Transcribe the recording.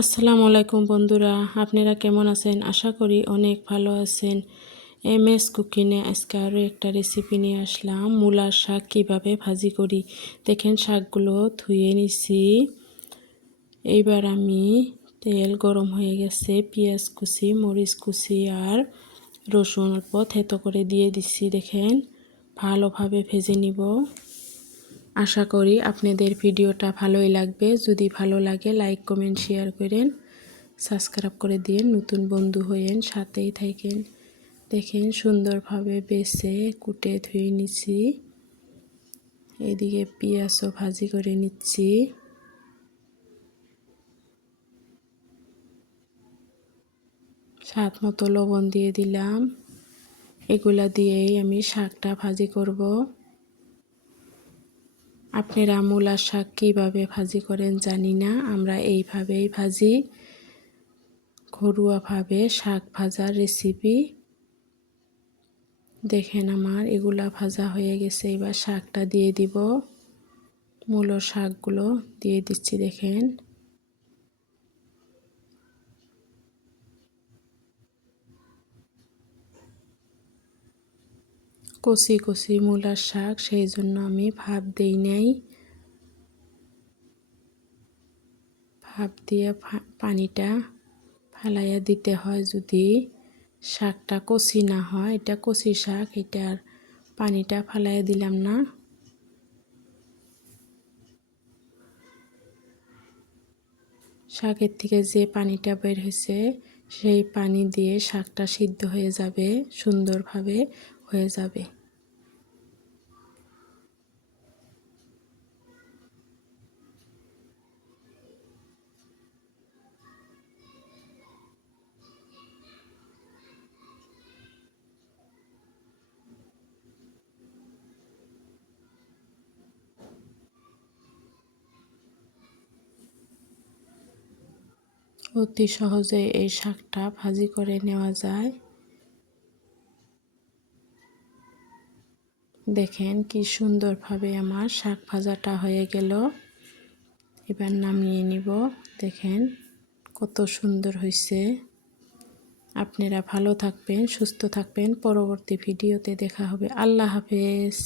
আসসালামু আলাইকুম বন্ধুরা, আপনারা কেমন আছেন? আশা করি অনেক ভালো আছেন। এমএস কুকিংয়ে আজকে আরও একটা রেসিপি নিয়ে আসলাম। মূলার শাক কীভাবে ভাজি করি দেখেন। শাকগুলো ধুয়ে নিছি। এইবার আমি তেল গরম হয়ে গেছে, পেঁয়াজ কুচি, মরিচ কুচি আর রসুন অল্প থেতো করে দিয়ে দিচ্ছি। দেখেন ভালোভাবে ভেজে নিব। আশা করি আপনাদের ভিডিওটা ভালোই লাগবে। যদি ভালো লাগে লাইক কমেন্ট শেয়ার করেন, সাবস্ক্রাইব করে দিন। নতুন বন্ধু হয়েন, সাথেই থাকেন। দেখেন সুন্দরভাবে বেছে কুটে ধুয়ে নিচ্ছি। এদিকে পেঁয়াজও ভাজি করে নিচ্ছি। স্বাদ মতো লবণ দিয়ে দিলাম। এগুলা দিয়েই আমি শাকটা ভাজি করব। আপনারা মূলার শাক কীভাবে ভাজি করেন জানি না, আমরা এইভাবেই ভাজি। ঘরোয়াভাবে শাক ভাজার রেসিপি। দেখেন আমার এগুলা ভাজা হয়ে গেছে। এবার শাকটা দিয়ে দিব। মূলোর শাকগুলো দিয়ে দিচ্ছি। দেখেন কচি কচি মূলার শাক, সেই জন্য আমি ভাপ দেই নাই। ভাপ দিয়ে পানিটা ফালাইয়া দিতে হয় যদি শাকটা কচি না হয়। এটা কচি শাক, এটার পানিটা ফালাইয়া দিলাম না। শাকের থেকে যে পানিটা বের হয়েছে সেই পানি দিয়ে শাকটা সিদ্ধ হয়ে যাবে, সুন্দরভাবে হয়ে যাবে। অতি সহজে এই শাকটা ভাজি করে নেওয়া যায়। দেখেন কি সুন্দরভাবে আমার শাক ভাজাটা হয়ে গেল। এবার নামিয়ে নিব। দেখেন কত সুন্দর হয়েছে। আপনারা ভালো থাকবেন, সুস্থ থাকবেন। পরবর্তী ভিডিওতে দেখা হবে। আল্লাহ হাফেজ।